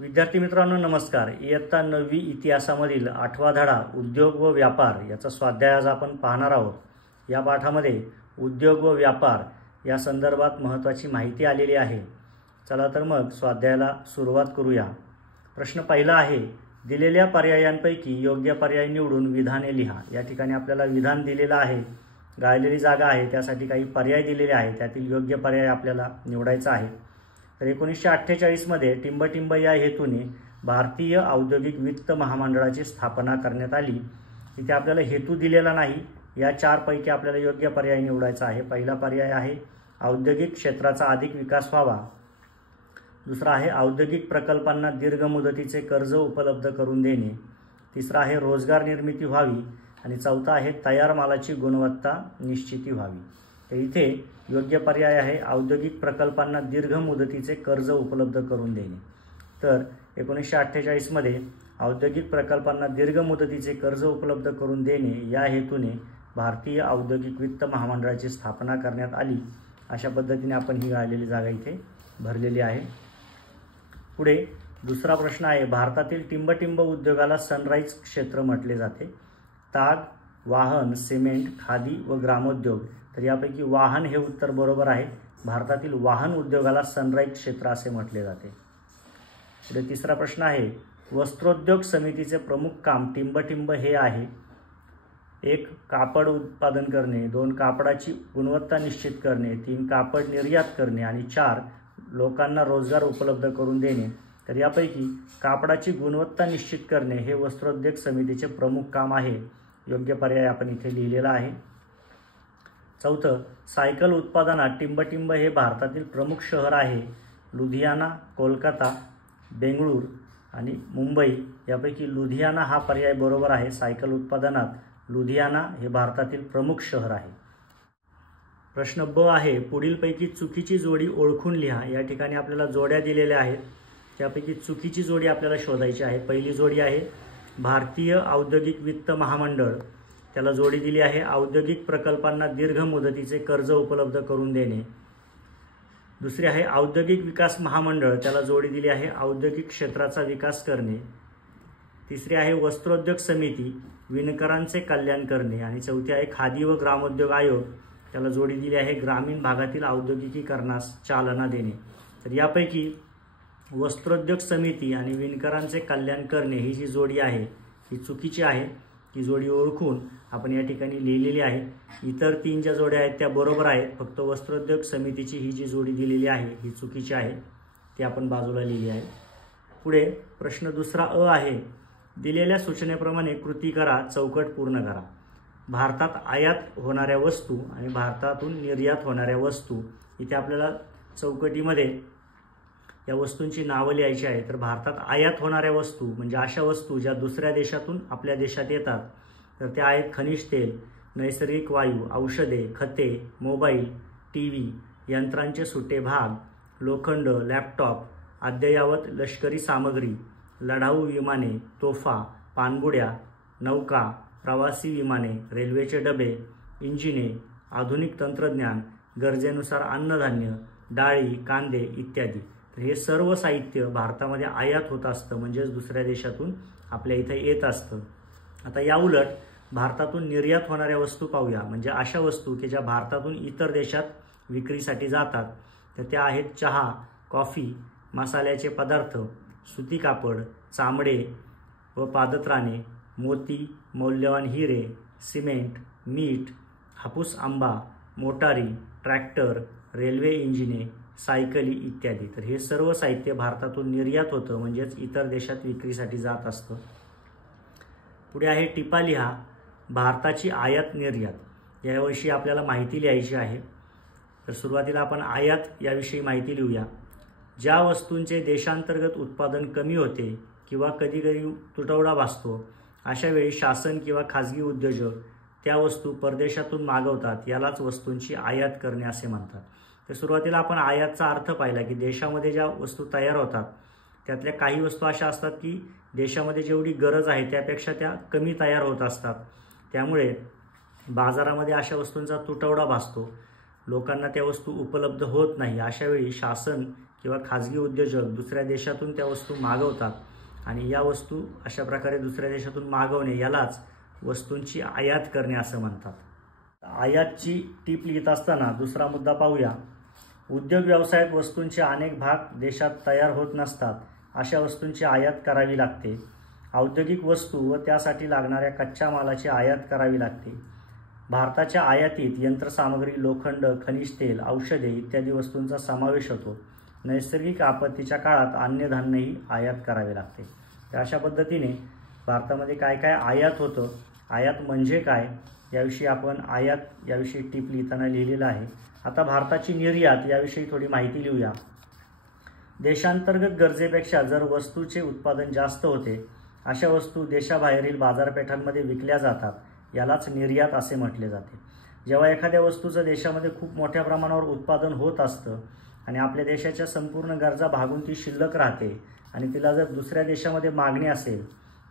विद्यार्थी मित्रांनो नमस्कार। इयत्ता 9वी इतिहासामधील 8वा धडा उद्योग व व्यापार याचा स्वाध्याय आज आपण पाहणार आहोत। या पाठामध्ये उद्योग व व्यापार या संदर्भात महत्त्वाची माहिती आलेली आहे। चला तर मग स्वाध्यायाला सुरुवात करूया। प्रश्न पहिला आहे, दिलेल्या पर्यायांपैकी योग्य पर्याय निवडून विधाने लिहा। या ठिकाणी आपल्याला विधान दिलेलं आहे, गाळलेली जागा आहे, त्यासाठी काही पर्याय दिलेले आहेत, त्यातील योग्य पर्याय आपल्याला निवडायचा आहे। तर 1948 मध्ये टिंबटिंब या हेतूने भारतीय औद्योगिक वित्त महामंडळाची स्थापना करण्यात आली। इथे आपल्याला हेतू दिलेला नाही, या चारपैकी आपल्याला योग्य पर्याय निवडायचा आहे। पहिला पर्याय आहे औद्योगिक क्षेत्राचा अधिक विकास व्हावा, दुसरा आहे औद्योगिक प्रकल्पांना दीर्घ मुदतीचे कर्ज उपलब्ध करून देणे, तिसरा आहे रोजगार निर्मिती व्हावी आणि चौथा आहे तयार मालाची गुणवत्ता निश्चिती व्हावी। तर इथे योग्य पर्याय आहे औद्योगिक प्रकल्पांना दीर्घ मुदतीचे कर्ज उपलब्ध करून देणे। तर 1948 मध्ये औद्योगिक प्रकल्पांना दीर्घ मुदतीचे कर्ज उपलब्ध करून देणे या हेतूने भारतीय औद्योगिक वित्त महामंडळाची स्थापना करण्यात आली। अशा पद्धतीने आपण ही गाळलेली जागा इथे भरलेली आहे। पुढे दुसरा प्रश्न आहे, भारतातील टिंबटिंब उद्योगाला सनराइज क्षेत्र म्हटले जाते। ताग, वाहन, सिमेंट, खादी व ग्रामोद्योग। तर यापैकी वाहन हे उत्तर बरोबर आहे। भारतातील वाहन उद्योगाला सनराइज क्षेत्र असे म्हटले जाते। पुढे तिसरा प्रश्न आहे, वस्त्रोद्योग समितीचे प्रमुख काम टिंबटिंब हे आहे। 1 कापड उत्पादन करणे, 2 कापडाची गुणवत्ता निश्चित करणे, 3 कापड निर्यात करणे आणि 4 लोकांना रोजगार उपलब्ध करून देणे। तर यापैकी कापडाची गुणवत्ता निश्चित करणे हे वस्त्रोद्योग समितीचे प्रमुख काम आहे। योग्य पर्याय आपण इथे लिहिलेला आहे। चौथं, सायकल उत्पादनात टिंबटिंब हे भारतातील प्रमुख शहर आहे। लुधियाना, कोलकाता, बेंगळूर आणि मुंबई यापैकी लुधियाना हा पर्याय बरोबर आहे। सायकल उत्पादनात लुधियाना हे भारतातील प्रमुख शहर आहे। प्रश्न ब आहे, पुढीलपैकी चुकीची जोडी ओळखून लिहा। या ठिकाणी आपल्याला जोड्या दिलेल्या आहेत, त्यापैकी चुकीची जोडी आपल्याला शोधायची आहे। पहिली जोडी आहे भारतीय औद्योगिक वित्त महामंडळ, त्याला जोडी दिली आहे औद्योगिक प्रकल्पांना दीर्घ मुदतीचे कर्ज उपलब्ध करून देणे। दुसरी आहे औद्योगिक विकास महामंडळ, त्याला जोडी दिली आहे औद्योगिक क्षेत्राचा विकास करणे। तिसरी आहे वस्त्रोद्योग समिती, विणकरांचे कल्याण करणे आणि चौथी आहे खादी व ग्रामोद्योग आयोग, त्याला जोडी दिली आहे ग्रामीण भागातील औद्योगिकीकरणास चालना देणे। तर यापैकी वस्त्रोद्योग समिती आणि विणकरांचे कल्याण करणे ही जी जोडी आहे ही चुकीची आहे। ही जोडी ओळखून आपण या ठिकाणी लिहिलेली आहे। इतर 3 ज्या जोड्या आहेत त्या बरोबर आहेत, फक्त वस्त्रोद्योग समितीची ही जी जोडी दिलेली आहे ही चुकीची आहे, ती आपण बाजूला लिहिली आहे। पुढे प्रश्न दुसरा अ आहे, दिलेल्या सूचनेप्रमाणे कृती करा, चौकट पूर्ण करा। भारतात आयात होणाऱ्या वस्तू आणि भारतातून निर्यात होणाऱ्या वस्तू, इथे आपल्याला चौकटीमध्ये या वस्तूंची नावं लिहायची आहे। तर भारतात आयात होणाऱ्या वस्तू म्हणजे अशा वस्तू ज्या दुसऱ्या देशातून आपल्या देशात येतात, तर त्या आहेत खनिज तेल, नैसर्गिक वायू, औषधे, खते, मोबाईल, टीव्ही, यंत्रांचे सुटे भाग, लोखंड, लॅपटॉप, अद्ययावत लष्करी सामग्री, लढाऊ विमाने, तोफा, पाणबुड्या, नौका, प्रवासी विमाने, रेल्वेचे डबे, इंजिने, आधुनिक तंत्रज्ञान, गरजेनुसार अन्नधान्य, डाळी, कांदे इत्यादी। तर हे सर्व साहित्य भारतामध्ये आयात होत असतं, म्हणजेच दुसऱ्या देशातून आपल्या इथे येत असतं। आता या उलट भारतातून निर्यात होणाऱ्या वस्तू पाहूया, म्हणजे अशा वस्तू की ज्या भारतातून इतर देशात विक्रीसाठी जातात। तर त्या आहेत चहा, कॉफी, मसाल्याचे पदार्थ, सुती कापड, चामडे व पादत्राणे, मोती, मौल्यवान हिरे, सिमेंट, मीठ, हापूस आंबा, मोटारी, ट्रॅक्टर, रेल्वे इंजिने, सायकली इत्यादी। तर हे सर्व साहित्य भारतातून निर्यात होतं, म्हणजेच इतर देशात विक्रीसाठी जात असतं। पुढे आहे टिपा लिहा, भारताची आयात निर्यात याविषयी आपल्याला माहिती लिहायची आहे। तर सुरुवातीला आपण आयात याविषयी माहिती लिहूया। ज्या वस्तूंचे देशांतर्गत उत्पादन कमी होते किंवा कधीकधी तुटवडा भासतो, अशा वेळी शासन किंवा खाजगी उद्योजक त्या वस्तू परदेशातून मागवतात, यालाच वस्तूंची आयात करणे असे म्हणतात। तर सुरुवातीला आपण आयातचा अर्थ पाहिला की देशामध्ये ज्या वस्तू तयार होतात त्यातल्या काही वस्तू अशा असतात की देशामध्ये जेवढी गरज आहे त्यापेक्षा त्या कमी तयार होत असतात, त्यामुळे बाजारामध्ये अशा वस्तूंचा तुटवडा भासतो, लोकांना त्या वस्तू उपलब्ध होत नाही। अशा वेळी शासन किंवा खाजगी उद्योजक दुसऱ्या देशातून त्या वस्तू मागवतात आणि या वस्तू अशा प्रकारे दुसऱ्या देशातून मागवणे यालाच वस्तूंची आयात करणे असं म्हणतात. आयातची टीप लिहित असताना दुसरा मुद्दा पाहूया. उद्योग व्यवसायात वस्तूंचे अनेक भाग देशात तयार होत नसतात. अशा वस्तूंची आयात करावी लागते. औद्योगिक वस्तू व त्यासाठी लागणाऱ्या कच्च्या मालाची आयात करावी लागते. भारताच्या आयातीत यंत्रसामग्री, लोखंड, खनिज तेल, औषधे इत्यादी वस्तूंचा समावेश होतो. नैसर्गिक आपत्तीच्या काळात अन्नधान्यही आयात करावे लागते. तर अशा पद्धतीने भारतामध्ये काय काय आयात होतं, आयात म्हणजे काय याविषयी आपण आयात याविषयी टीप लिहिताना लिहिलेलं आहे. आता भारताची निर्यात याविषयी थोडी माहिती लिहूया. देशांतर्गत गरजेपेक्षा जर वस्तूचे उत्पादन जास्त होते, अशा वस्तू देशाबाहेरील बाजारपेठांमध्ये विकल्या जातात. यालाच निर्यात असे म्हटले जाते. जेव्हा एखाद्या वस्तूचं देशामध्ये खूप मोठ्या प्रमाणावर उत्पादन होत असतं आणि आपल्या देशाच्या संपूर्ण गरजा भागून ती शिल्लक राहते आणि तिला जर दुसऱ्या देशामध्ये मागणी असेल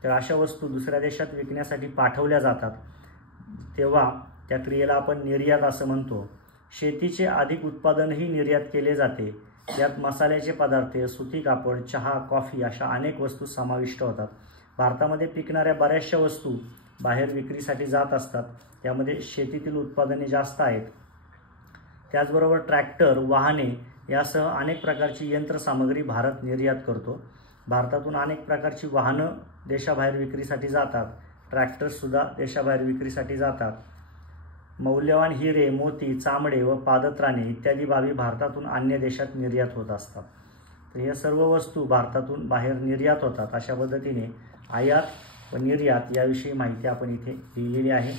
तर अशा वस्तू दुसऱ्या देशात विकण्यासाठी पाठवल्या जातात. तेव्हा त्या क्रियेला आपण निर्यात असं म्हणतो. शेतीचे अधिक उत्पादनही निर्यात केले जाते. यात मसाल्याचे पदार्थ, सुती कापड, चहा, कॉफी अशा अनेक वस्तू समाविष्ट होतात. भारतामध्ये पिकणाऱ्या बऱ्याचशा वस्तू बाहेर विक्रीसाठी जात असतात. त्यामध्ये शेतीतील उत्पादने जास्त आहेत. त्याचबरोबर ट्रॅक्टर, वाहने यासह अनेक प्रकारची यंत्रसामग्री भारत निर्यात करतो. भारतातून अनेक प्रकारची वाहनं देशाबाहेर विक्रीसाठी जातात. ट्रॅक्टर्ससुद्धा देशाबाहेर विक्रीसाठी जातात. मौल्यवान हिरे, मोती, चामडे व पादत्राणे इत्यादी बाबी भारतातून अन्य देशात निर्यात होत असतात. तर या सर्व वस्तू भारतातून बाहेर निर्यात होतात. अशा पद्धतीने आयात व निर्यात याविषयी माहिती आपण इथे लिहिलेली आहे.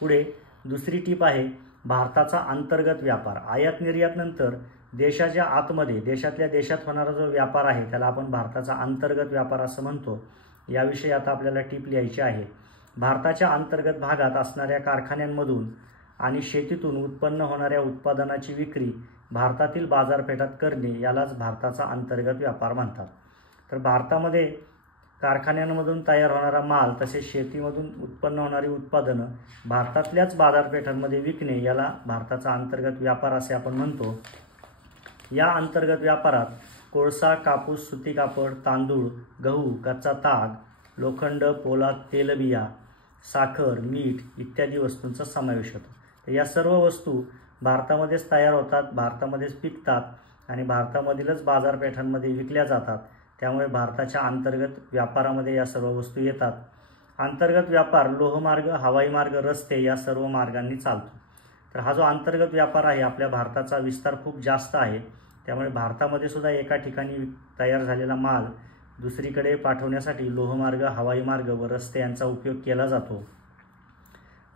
पुढे दुसरी टीप आहे भारताचा अंतर्गत व्यापार. आयात निर्यात नंतर देशाच्या आतमध्ये देशातल्या देशात होणारा जो व्यापार आहे त्याला आपण भारताचा अंतर्गत व्यापार असं म्हणतो. याविषयी आता आपल्याला टीप लिहायची आहे. भारताच्या अंतर्गत भागात असणाऱ्या कारखान्यांमधून आणि शेतीतून उत्पन्न होणाऱ्या उत्पादनाची विक्री भारतातील बाजारपेठात करणे यालाच भारताचा अंतर्गत व्यापार म्हणतात. तर भारतामध्ये कारखान्यांमधून तयार होणारा माल तसेच शेतीमधून उत्पन्न होणारी उत्पादनं भारतातल्याच बाजारपेठांमध्ये विकणे याला भारताचा अंतर्गत व्यापार असे आपण म्हणतो. या अंतर्गत व्यापारात कोळसा, कापूस, सुती कापड, तांदूळ, गहू, कच्चा ताग, लोखंड, पोलाद, तेलबिया, साखर, मीठ इत्यादी वस्तूंचा समावेश होतो. तर या सर्व वस्तू भारतामध्येच तयार होतात, भारतामध्येच पिकतात आणि भारतामधीलच बाजारपेठांमध्ये विकल्या जातात. त्यामुळे भारताच्या अंतर्गत व्यापारामध्ये या सर्व वस्तू येतात. अंतर्गत व्यापार लोहमार्ग, हवाई मार्ग, रस्ते या सर्व मार्गांनी चालतो. तर हा जो अंतर्गत व्यापार आहे आपल्या भारताचा विस्तार खूप जास्त आहे. त्यामुळे भारतामध्ये सुद्धा एका ठिकाणी तयार झालेला माल दुसरीकडे पाठवण्यासाठी लोहमार्ग, हवाई मार्ग व रस्ते यांचा उपयोग केला जातो.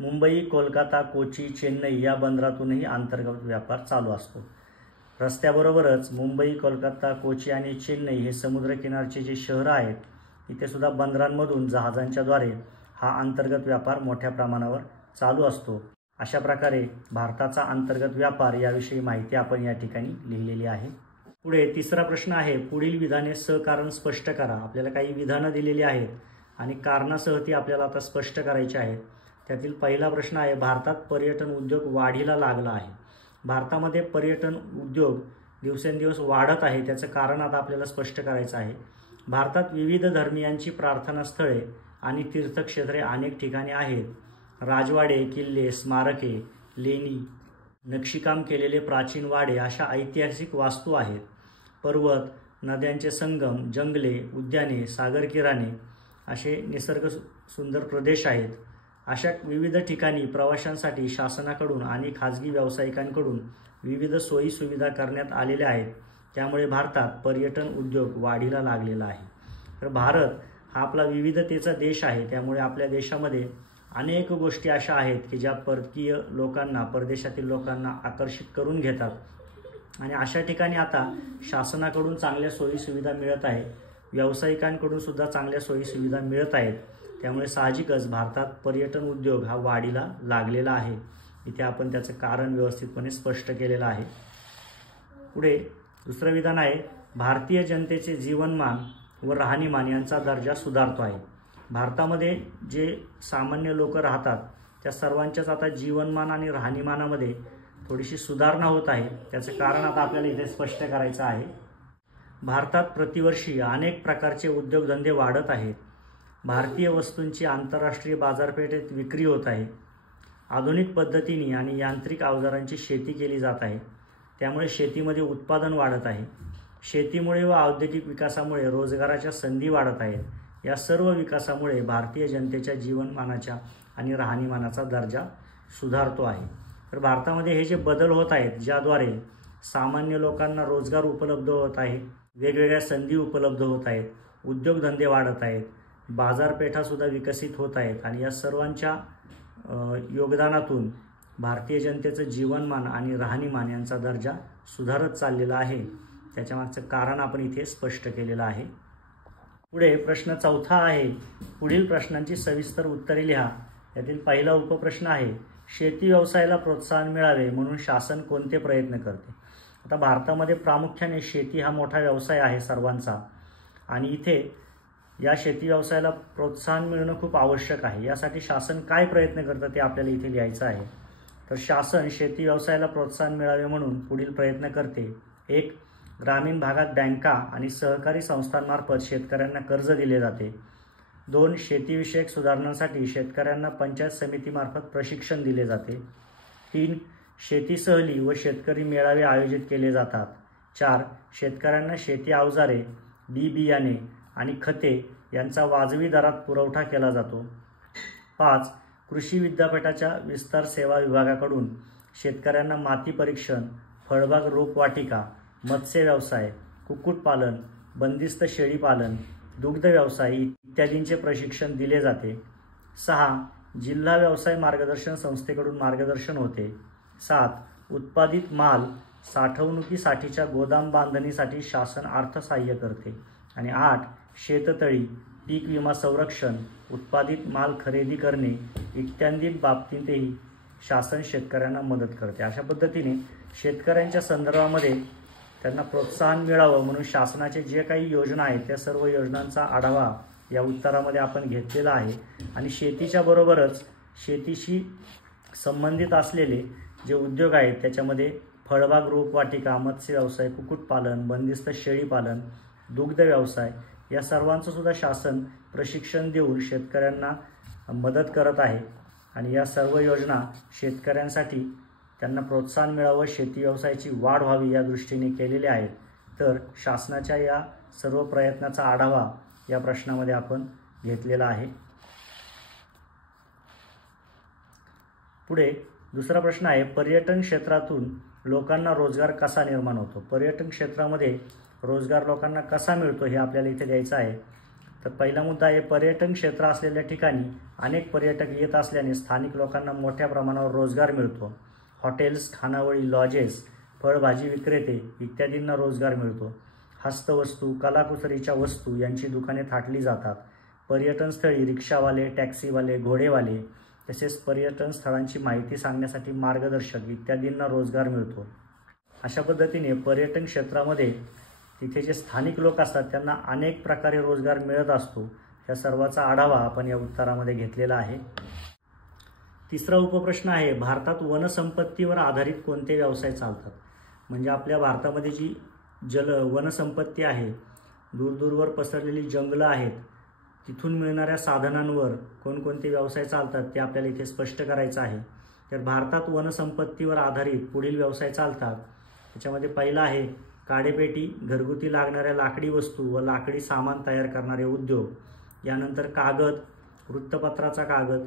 मुंबई, कोलकाता, कोची, चेन्नई या बंदरातूनही अंतर्गत व्यापार चालू असतो. रस्त्याबरोबरच मुंबई, कोलकाता, कोची आणि चेन्नई हे समुद्रकिनारचे जे शहरं आहेत इथे सुद्धा बंदरांमधून जहाजांच्याद्वारे हा अंतर्गत व्यापार मोठ्या प्रमाणावर चालू असतो. अशा प्रकारे भारताचा अंतर्गत व्यापार याविषयी माहिती आपण या ठिकाणी लिहिलेली आहे. पुढे तिसरा प्रश्न आहे पुढील विधाने सहकारण स्पष्ट करा. आपल्याला काही विधानं दिलेली आहेत आणि कारणासह ती आपल्याला आता स्पष्ट करायची आहेत. त्यातील पहिला प्रश्न आहे भारतात पर्यटन उद्योग वाढीला लागला आहे. भारतामध्ये पर्यटन उद्योग दिवसेंदिवस वाढत आहे. त्याचं कारण आता आपल्याला स्पष्ट करायचं आहे. भारतात विविध धर्मियांची प्रार्थनास्थळे आणि तीर्थक्षेत्रे अनेक ठिकाणी आहेत. राजवाडे, किल्ले, स्मारके, लेणी, नक्षीकाम केलेले प्राचीन वाडे अशा ऐतिहासिक वास्तू आहेत. पर्वत, नद्यांचे संगम, जंगले, उद्याने, सागर किनारे असे निसर्ग सुंदर प्रदेश आहेत. अशा विविध ठिकाणी प्रवाशांसाठी शासनाकडून आणि खाजगी व्यावसायिकांकडून विविध सोयी सुविधा करण्यात आलेल्या आहेत. त्यामुळे भारतात पर्यटन उद्योग वाढीला लागलेला आहे. तर भारत हा आपला विविधतेचा देश आहे. त्यामुळे आपल्या देशामध्ये अनेक गोष्टी अशा आहेत की ज्या परकीय लोकांना, परदेशातील लोकांना आकर्षित करून घेतात आणि अशा ठिकाणी आता शासनाकडून चांगल्या सोयी सुविधा मिळत आहेत. व्यावसायिकांकडून सुद्धा चांगल्या सोयी सुविधा मिळत आहेत. त्यामुळे साहजिकच भारतात पर्यटन उद्योग हा वाढीला लागलेला आहे. इथे आपण त्याचं कारण व्यवस्थितपणे स्पष्ट केलेलं आहे. पुढे दुसरं विधान आहे भारतीय जनतेचे जीवनमान व राहणीमान यांचा दर्जा सुधारतो आहे. भारतामध्ये जे सामान्य लोक राहतात त्या सर्वांच्याच आता जीवनमान आणि राहणीमानामध्ये थोडीशी सुधारणा होत आहे. त्याचं कारण आता आपल्याला इथे स्पष्ट करायचं आहे. भारतात प्रतिवर्षी अनेक प्रकारचे उद्योगधंदे वाढत आहेत. भारतीय वस्तूंची आंतरराष्ट्रीय बाजारपेठेत विक्री होत आहे. आधुनिक पद्धतीने आणि यांत्रिक अवजारांची शेती केली जात आहे. त्यामुळे शेतीमध्ये उत्पादन वाढत आहे. शेतीमुळे व औद्योगिक विकासामुळे रोजगाराच्या संधी वाढत आहेत. या सर्व विकासामुळे भारतीय जनतेच्या जीवनमानाच्या आणि राहणीमानाचा दर्जा सुधारतो आहे. तर भारतामध्ये हे जे बदल होत आहेत, ज्याद्वारे सामान्य लोकांना रोजगार उपलब्ध होत आहे, वेगवेगळ्या संधी उपलब्ध होत आहेत, उद्योगधंदे वाढत आहेत, बाजारपेठासुद्धा विकसित होत आहेत आणि या सर्वांच्या योगदानातून भारतीय जनतेचं जीवनमान आणि राहणीमान यांचा दर्जा सुधारत चाललेला आहे. त्याच्यामागचं कारण आपण इथे स्पष्ट केलेलं आहे. पुढे प्रश्न 4 आहे. पुढील प्रश्नांची सविस्तर उत्तरे लिहा. यातील पहिला उपप्रश्न आहे, शेती व्यवसायाला प्रोत्साहन मिळावे म्हणून शासन कोणते प्रयत्न करते? आता भारतामध्ये प्रामुख्याने शेती हा मोठा व्यवसाय आहे सर्वांचा आणि इथे या शेती व्यवसायाला प्रोत्साहन मिळणं खूप आवश्यक आहे. यासाठी शासन काय प्रयत्न करतं ते आपल्याला इथे लिहायचं आहे. तर शासन शेती व्यवसायाला प्रोत्साहन मिळावे म्हणून पुढील प्रयत्न करते. 1. ग्रामीण भागात बँका आणि सहकारी संस्थांमार्फत शेतकऱ्यांना कर्ज दिले जाते. 2. शेतीविषयक सुधारणांसाठी शेतकऱ्यांना पंचायत समितीमार्फत प्रशिक्षण दिले जाते. 3. शेती सहली व शेतकरी मेळावे आयोजित केले जातात. 4. शेतकऱ्यांना शेती अवजारे, बी बियाणे आणि खते यांचा वाजवी दरात पुरवठा केला जातो. 5. कृषी विद्यापीठाच्या विस्तार सेवा विभागाकडून शेतकऱ्यांना माती परीक्षण, फळबाग रोपवाटिका, मत्स्य व्यवसाय, कुक्कुटपालन, बंदिस्त शेळीपालन, दुग्ध व्यवसाय इत्यादींचे प्रशिक्षण दिले जाते. 6. जिल्हा व्यवसाय मार्गदर्शन संस्थेकडून मार्गदर्शन होते. 7. उत्पादित माल साठवणुकीसाठीच्या गोदाम बांधणीसाठी शासन अर्थसहाय्य करते. आणि 8. शेततळी, पीक विमा संरक्षण, उत्पादित माल खरेदी करणे इत्यादी बाबतीतही शासन शेतकऱ्यांना मदत करते. अशा पद्धतीने शेतकऱ्यांच्या संदर्भामध्ये त्यांना प्रोत्साहन मिळावं म्हणून शासनाचे जे काही योजना आहेत त्या सर्व योजनांचा आढावा या उत्तरामध्ये आपण घेतलेला आहे. आणि शेतीच्या बरोबरच शेतीशी संबंधित असलेले जे उद्योग आहेत त्याच्यामध्ये फळबाग रोपवाटिका, मत्स्य व्यवसाय, कुक्कुटपालन, बंदिस्त शेळीपालन, दुग्ध व्यवसाय या सर्वांचं सुद्धा शासन प्रशिक्षण देऊन शेतकऱ्यांना मदत करत आहे. आणि या सर्व योजना शेतकऱ्यांसाठी त्यांना प्रोत्साहन मिळावं, शेती व्यवसायाची वाढ व्हावी या दृष्टीने केलेल्या आहेत. तर शासनाच्या या सर्व प्रयत्नाचा आढावा या प्रश्नामध्ये आपण घेतलेला आहे. पुढे दुसरा प्रश्न आहे, पर्यटन क्षेत्रातून लोकांना रोजगार कसा निर्माण होतो? पर्यटन क्षेत्रामध्ये रोजगार लोकांना कसा मिळतो हे आपल्याला इथे द्यायचं आहे. तर पहिला मुद्दा आहे, पर्यटन क्षेत्र असलेल्या ठिकाणी अनेक पर्यटक येत असल्याने स्थानिक लोकांना मोठ्या प्रमाणावर रोजगार मिळतो. हॉटेल्स, खानावळी, लॉजेस, फळभाजी विक्रेते इत्यादींना रोजगार मिळतो. हस्तवस्तू, कलाकुसरीच्या वस्तू यांची दुकाने थाटली जातात. पर्यटन स्थळी रिक्षावाले, टॅक्सीवाले, घोडेवाले तसेच पर्यटन स्थळांची माहिती सांगण्यासाठी मार्गदर्शक इत्यादींना रोजगार मिळतो. अशा पद्धतीने पर्यटन क्षेत्रामध्ये तिथे जे स्थानिक लोक असतात त्यांना अनेक प्रकारे रोजगार मिळत असतो. या सर्वाचा आढावा आपण या उत्तरामध्ये घेतलेला आहे. तिसरा उपप्रश्न आहे, भारतात वनसंपत्तीवर आधारित कोणते व्यवसाय चालतात? म्हणजे आपल्या भारतामध्ये जी वनसंपत्ती आहे, दूरदूरवर पसरलेली जंगलं आहेत, तिथून मिळणाऱ्या साधनांवर कोणकोणते व्यवसाय चालतात ते आपल्याला इथे स्पष्ट करायचं आहे. तर भारतात वनसंपत्तीवर आधारित पुढील व्यवसाय चालतात. त्याच्यामध्ये पहिला आहे काडेपेटी, घरगुती लागणाऱ्या लाकडी वस्तू व लाकडी सामान तयार करणारे उद्योग. यानंतर कागद, वृत्तपत्राचा कागद,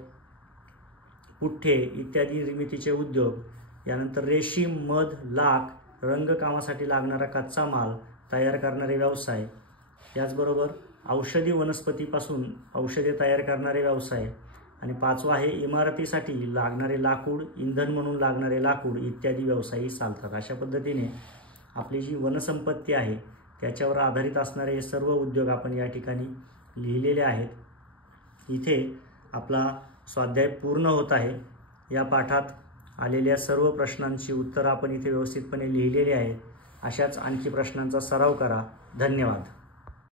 पुठ्ठे इत्यादी निर्मितीचे उद्योग. यानंतर रेशीम, मध, लाख, रंगकामासाठी लागणारा कच्चा माल तयार करणारे व्यवसाय. याचबरोबर औषधी वनस्पतीपासून औषधे तयार करणारे व्यवसाय. आणि 5वा आहे इमारतीसाठी लागणारे लाकूड, इंधन म्हणून लागणारे लाकूड इत्यादी व्यवसायही चालतात. अशा पद्धतीने आपली जी वनसंपत्ती आहे त्याच्यावर आधारित असणारे हे सर्व उद्योग आपण या ठिकाणी लिहिलेले आहेत. इथे आपला स्वाध्याय पूर्ण होत आहे. या पाठात आलेल्या सर्व प्रश्नांची उत्तरं आपण इथे व्यवस्थितपणे लिहिलेली आहेत. अशाच आणखी प्रश्नांचा सराव करा. धन्यवाद.